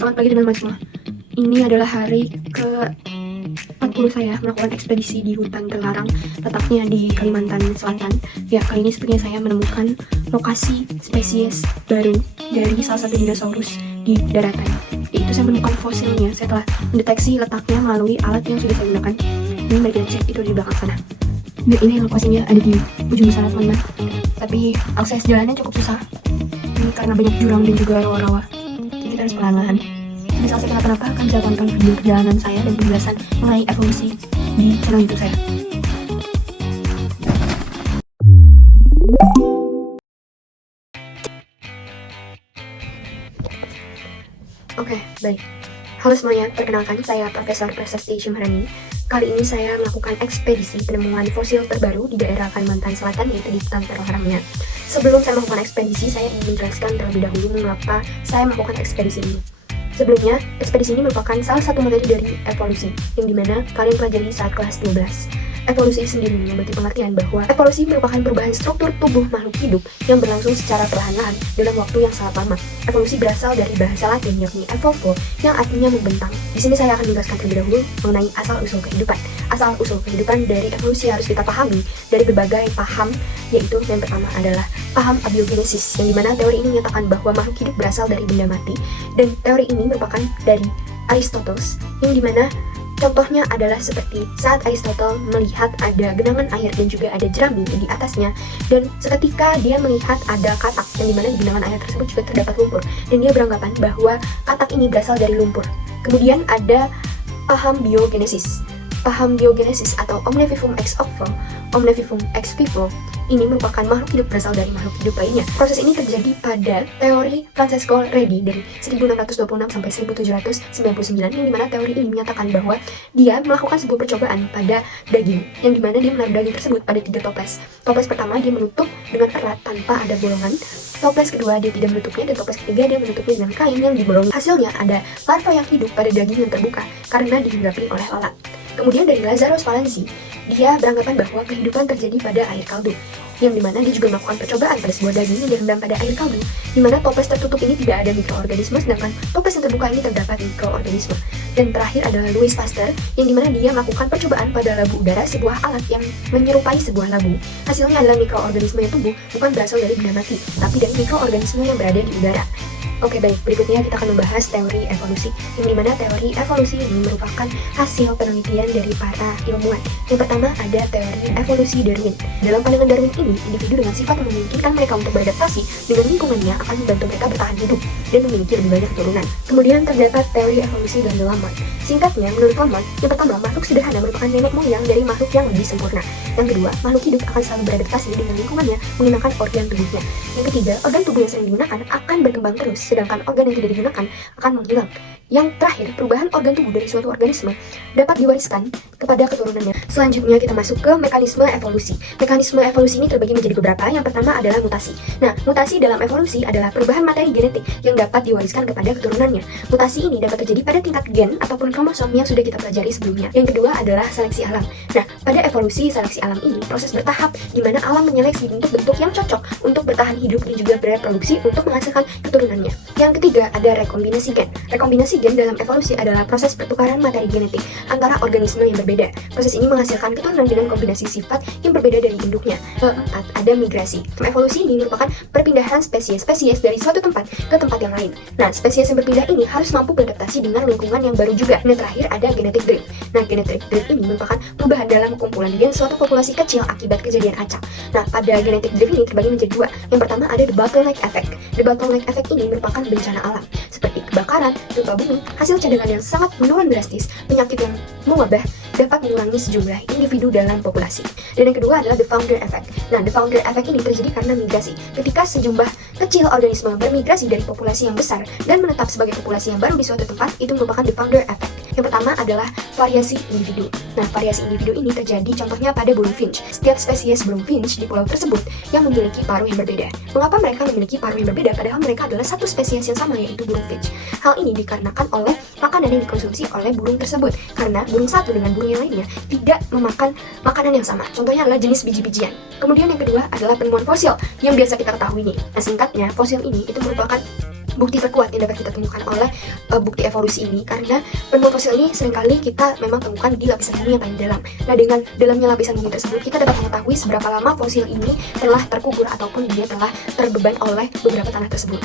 Selamat pagi teman-teman semua. Ini adalah hari ke-40 saya melakukan ekspedisi di hutan terlarang, letaknya di Kalimantan Selatan. Ya, kali ini sepertinya saya menemukan lokasi spesies baru dari salah satu dinosaurus di daratan. Yaitu saya menemukan fosilnya. Saya telah mendeteksi letaknya melalui alat yang sudah saya gunakan. Ini mari kita cek, itu di belakang sana. Dan ini lokasinya ada di ujung sana teman-teman. Tapi akses jalannya cukup susah. Ini karena banyak jurang dan juga rawa-rawa. Kita harus pelan-pelan. Bisa saya kenapa-napa, akan bisa tonton video perjalanan saya dan penjelasan mengenai evolusi di channel YouTube saya. Oke, baik. Halo semuanya, perkenalkan saya Profesor Prasasti Syumharani. Kali ini saya melakukan ekspedisi penemuan fosil terbaru di daerah Kalimantan Selatan, yaitu di hutan terlarangnya. Sebelum saya melakukan ekspedisi, saya ingin menjelaskan terlebih dahulu mengapa saya melakukan ekspedisi ini. Sebelumnya, ekspedisi ini merupakan salah satu materi dari evolusi, yang dimana kalian pelajari saat kelas 12. Evolusi sendiri memiliki pengertian bahwa evolusi merupakan perubahan struktur tubuh makhluk hidup yang berlangsung secara perlahan-lahan dalam waktu yang sangat lama. Evolusi berasal dari bahasa Latin yakni evolvo, yang artinya membentang. Di sini saya akan menjelaskan terlebih dahulu mengenai asal-usul kehidupan. Asal-usul kehidupan dari evolusi harus kita pahami dari berbagai paham, yaitu yang pertama adalah paham abiogenesis, yang dimana teori ini menyatakan bahwa makhluk hidup berasal dari benda mati, dan teori ini merupakan dari Aristoteles, yang dimana contohnya adalah seperti saat Aristotle melihat ada genangan air dan juga ada jerami di atasnya, dan seketika dia melihat ada katak, yang dimana di genangan air tersebut juga terdapat lumpur, dan dia beranggapan bahwa katak ini berasal dari lumpur. Kemudian ada paham biogenesis. Paham biogenesis atau omnivivum ex ovo, omnivivum ex vivo, ini merupakan makhluk hidup berasal dari makhluk hidup lainnya. Proses ini terjadi pada teori Francesco Redi dari 1626 sampai 1799, yang dimana teori ini menyatakan bahwa dia melakukan sebuah percobaan pada daging, yang dimana dia menaruh daging tersebut pada 3 toples. Toples pertama dia menutup dengan erat tanpa ada bolongan. Toples kedua dia tidak menutupnya, dan toples ketiga dia menutupnya dengan kain yang dibolongi. Hasilnya ada larva yang hidup pada daging yang terbuka karena dihinggapi oleh lalat. Kemudian dari Lazarus Valensi, dia beranggapan bahwa kehidupan terjadi pada air kaldu, yang dimana dia juga melakukan percobaan pada sebuah daging yang direndam pada air kaldu, dimana toples tertutup ini tidak ada mikroorganisme, sedangkan toples yang terbuka ini terdapat mikroorganisme. Dan terakhir adalah Louis Pasteur, yang dimana dia melakukan percobaan pada labu udara, sebuah alat yang menyerupai sebuah labu. Hasilnya adalah mikroorganisme yang tumbuh bukan berasal dari benda mati, tapi dari mikroorganisme yang berada di udara. Oke, baik, berikutnya kita akan membahas teori evolusi, yang dimana teori evolusi ini merupakan hasil penelitian dari para ilmuwan. Yang pertama ada teori evolusi Darwin. Dalam pandangan Darwin ini, individu dengan sifat yang memungkinkan mereka untuk beradaptasi dengan lingkungannya akan membantu mereka bertahan hidup dan memiliki lebih banyak keturunan. Kemudian terdapat teori evolusi dari Lamarck. Singkatnya, menurut Lamarck, yang pertama, makhluk sederhana merupakan nenek moyang dari makhluk yang lebih sempurna. Yang kedua, makhluk hidup akan selalu beradaptasi dengan lingkungannya menggunakan organ tubuhnya. Yang ketiga, organ tubuh yang sering digunakan akan berkembang terus, sedangkan organ yang tidak digunakan akan menghilang. Yang terakhir, perubahan organ tubuh dari suatu organisme dapat diwariskan kepada keturunannya. Selanjutnya kita masuk ke mekanisme evolusi. Mekanisme evolusi ini terbagi menjadi beberapa. Yang pertama adalah mutasi. Nah, mutasi dalam evolusi adalah perubahan materi genetik yang dapat diwariskan kepada keturunannya. Mutasi ini dapat terjadi pada tingkat gen ataupun kromosom yang sudah kita pelajari sebelumnya. Yang kedua adalah seleksi alam. Nah, pada evolusi seleksi alam ini proses bertahap di mana alam menyeleksi bentuk-bentuk yang cocok untuk bertahan hidup dan juga bereproduksi untuk menghasilkan keturunannya. Yang ketiga ada rekombinasi gen. Rekombinasi gen dalam evolusi adalah proses pertukaran materi genetik antara organisme yang berbeda. Proses ini menghasilkan keturunan dengan kombinasi sifat yang berbeda dari induknya. Keempat, ada migrasi. Evolusi ini merupakan perpindahan spesies dari suatu tempat ke tempat yang lain. Nah, spesies yang berpindah ini harus mampu beradaptasi dengan lingkungan yang baru juga. Dan terakhir ada genetic drift. Nah, genetic drift ini merupakan perubahan dalam kumpulan gen suatu populasi kecil akibat kejadian acak. Nah, pada genetic drift ini terbagi menjadi dua. Yang pertama ada the bottleneck effect. The bottleneck effect ini merupakan bencana alam seperti kebakaran, gempa bumi, hasil cadangan yang sangat menurun drastis, penyakit yang mewabah dapat mengurangi sejumlah individu dalam populasi. Dan yang kedua adalah the founder effect. Nah, the founder effect ini terjadi karena migrasi. Ketika sejumlah kecil organisme bermigrasi dari populasi yang besar dan menetap sebagai populasi yang baru di suatu tempat, itu merupakan the founder effect. Yang pertama adalah variasi individu. Nah, variasi individu ini terjadi contohnya pada burung finch. Setiap spesies burung finch di pulau tersebut yang memiliki paruh yang berbeda. Mengapa mereka memiliki paruh yang berbeda padahal mereka adalah satu spesies yang sama, yaitu burung finch? Hal ini dikarenakan oleh makanan yang dikonsumsi oleh burung tersebut. Karena burung satu dengan burung yang lainnya tidak memakan makanan yang sama. Contohnya adalah jenis biji-bijian. Kemudian yang kedua adalah penemuan fosil yang biasa kita ketahui nih. Nah, singkatnya, fosil ini itu merupakan bukti terkuat yang dapat kita temukan oleh bukti evolusi ini, karena penemuan fosil ini seringkali kita memang temukan di lapisan bumi yang paling dalam. Nah, dengan dalamnya lapisan bumi tersebut, kita dapat mengetahui seberapa lama fosil ini telah terkubur ataupun dia telah terbeban oleh beberapa tanah tersebut.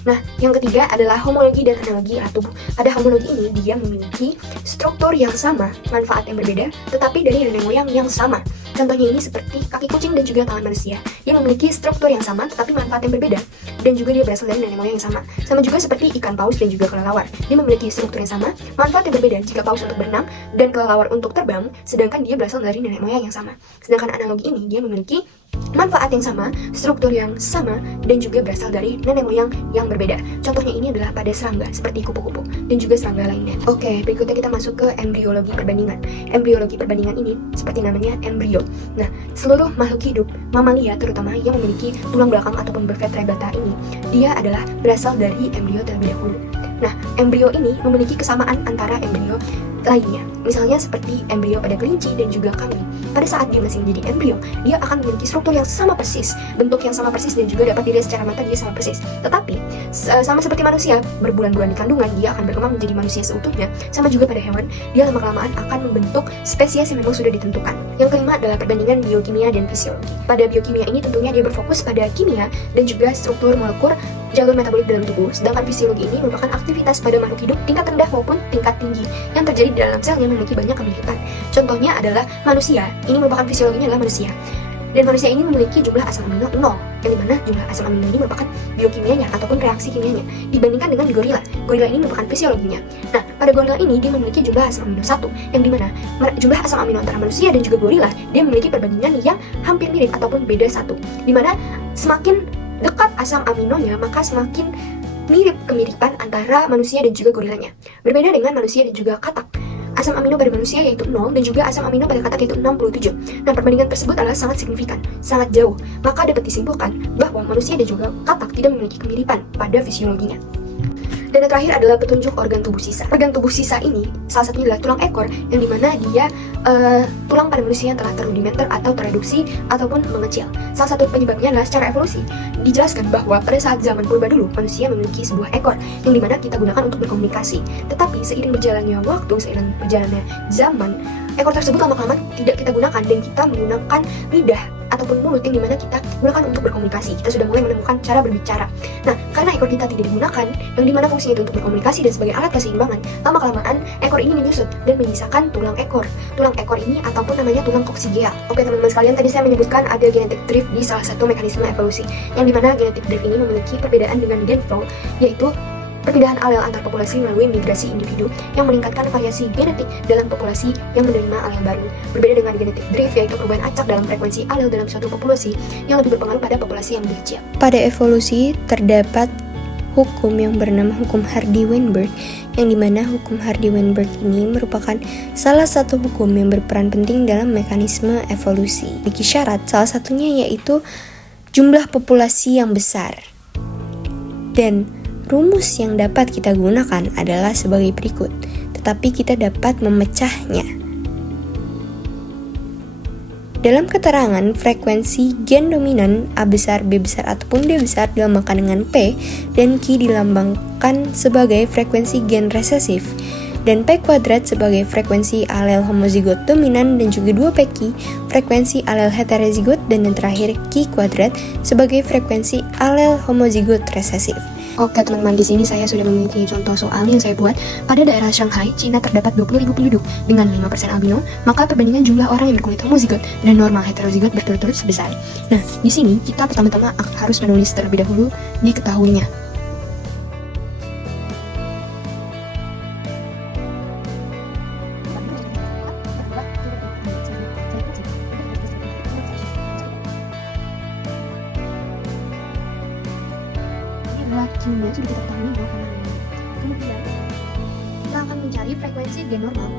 Nah, yang ketiga adalah homologi dan analogi alat tubuh. Pada homologi ini, dia memiliki struktur yang sama, manfaat yang berbeda, tetapi dari nenek moyang yang sama. Contohnya ini seperti kaki kucing dan juga tangan manusia. Dia memiliki struktur yang sama, tetapi manfaat yang berbeda. Dan juga dia berasal dari nenek moyang yang sama. Sama juga seperti ikan paus dan juga kelelawar. Dia memiliki struktur yang sama, manfaat yang berbeda jika paus untuk berenang dan kelelawar untuk terbang, sedangkan dia berasal dari nenek moyang yang sama. Sedangkan analogi ini, dia memiliki manfaat yang sama, struktur yang sama, dan juga berasal dari nenek moyang yang berbeda. Contohnya ini adalah pada serangga, seperti kupu-kupu, dan juga serangga lainnya. Oke, berikutnya kita masuk ke embriologi perbandingan. Embriologi perbandingan ini, seperti namanya, embrio. Nah, seluruh makhluk hidup, mamalia terutama, yang memiliki tulang belakang ataupun vertebrata ini, dia adalah berasal dari embrio terlebih dahulu. Nah, embrio ini memiliki kesamaan antara embrio lainnya. Misalnya seperti embrio pada kelinci dan juga kambing. Pada saat dia masih menjadi embrio, dia akan memiliki struktur yang sama persis, bentuk yang sama persis, dan juga dapat dilihat secara mata dia sama persis. Tetapi, sama seperti manusia, berbulan-bulan di kandungan, dia akan berkembang menjadi manusia seutuhnya. Sama juga pada hewan, dia lama-kelamaan akan membentuk spesies yang memang sudah ditentukan. Yang kelima adalah perbandingan biokimia dan fisiologi. Pada biokimia ini tentunya dia berfokus pada kimia dan juga struktur molekul jalur metabolik dalam tubuh, sedangkan fisiologi ini merupakan aktivitas pada makhluk hidup tingkat rendah maupun tingkat tinggi yang terjadi di dalam sel yang memiliki banyak kemiripan. Contohnya adalah manusia, ini merupakan fisiologinya adalah manusia. Dan manusia ini memiliki jumlah asam amino 0, yang dimana jumlah asam amino ini merupakan biokimianya ataupun reaksi kimianya, dibandingkan dengan di gorila. Gorila ini merupakan fisiologinya. Nah, pada gorila ini dia memiliki jumlah asam amino 1, yang dimana jumlah asam amino antara manusia dan juga gorila, dia memiliki perbandingan yang hampir mirip ataupun beda 1, dimana semakin dekat asam aminonya, maka semakin mirip kemiripan antara manusia dan juga gorilanya. Berbeda dengan manusia dan juga katak. Asam amino pada manusia yaitu 0 dan juga asam amino pada katak yaitu 67. Nah, perbandingan tersebut adalah sangat signifikan, sangat jauh. Maka dapat disimpulkan bahwa manusia dan juga katak tidak memiliki kemiripan pada fisiologinya. Dan yang terakhir adalah petunjuk organ tubuh sisa. Organ tubuh sisa ini salah satunya adalah tulang ekor, yang dimana dia tulang pada manusia yang telah terrudimenter atau tereduksi ataupun mengecil. Salah satu penyebabnya adalah secara evolusi dijelaskan bahwa pada saat zaman purba dulu manusia memiliki sebuah ekor yang dimana kita gunakan untuk berkomunikasi. Tetapi seiring berjalannya waktu, seiring berjalannya zaman, ekor tersebut lama-kelamaan tidak kita gunakan dan kita menggunakan lidah ataupun mulut yang dimana kita gunakan untuk berkomunikasi. Kita sudah mulai menemukan cara berbicara. Nah, karena ekor kita tidak digunakan, yang dimana fungsinya itu untuk berkomunikasi dan sebagai alat keseimbangan, lama-kelamaan ekor ini menyusut dan menyisakan tulang ekor. Tulang ekor ini ataupun namanya tulang koksigea. Oke teman-teman sekalian, tadi saya menyebutkan ada genetic drift di salah satu mekanisme evolusi, yang dimana genetic drift ini memiliki perbedaan dengan gen flow, yaitu perpindahan alel antar populasi melalui migrasi individu yang meningkatkan variasi genetik dalam populasi yang menerima alel baru. Berbeda dengan genetic drift, yaitu perubahan acak dalam frekuensi alel dalam suatu populasi yang lebih berpengaruh pada populasi yang lebih kecil. Pada evolusi terdapat hukum yang bernama hukum Hardy-Weinberg, yang dimana hukum Hardy-Weinberg ini merupakan salah satu hukum yang berperan penting dalam mekanisme evolusi. Memiliki syarat, salah satunya yaitu jumlah populasi yang besar. Dan rumus yang dapat kita gunakan adalah sebagai berikut, tetapi kita dapat memecahnya. Dalam keterangan, frekuensi gen dominan A besar, B besar, ataupun D besar dilambangkan dengan P, dan Q dilambangkan sebagai frekuensi gen resesif, dan P kuadrat sebagai frekuensi alel homozigot dominan, dan juga 2PQ frekuensi alel heterozigot, dan yang terakhir Q kuadrat sebagai frekuensi alel homozigot resesif. Oke teman-teman, di sini saya sudah memiliki contoh soal yang saya buat. Pada daerah Shanghai, Cina terdapat 20.000 penduduk dengan 5% albino, maka perbandingan jumlah orang yang berkulit homozigot dan normal heterozigot berturut-turut sebesar. Nah, di sini kita pertama-tama harus menulis terlebih dahulu diketahuinya. Kimia sudah kita ketahui bahwa kemudian kita akan mencari frekuensi gen normal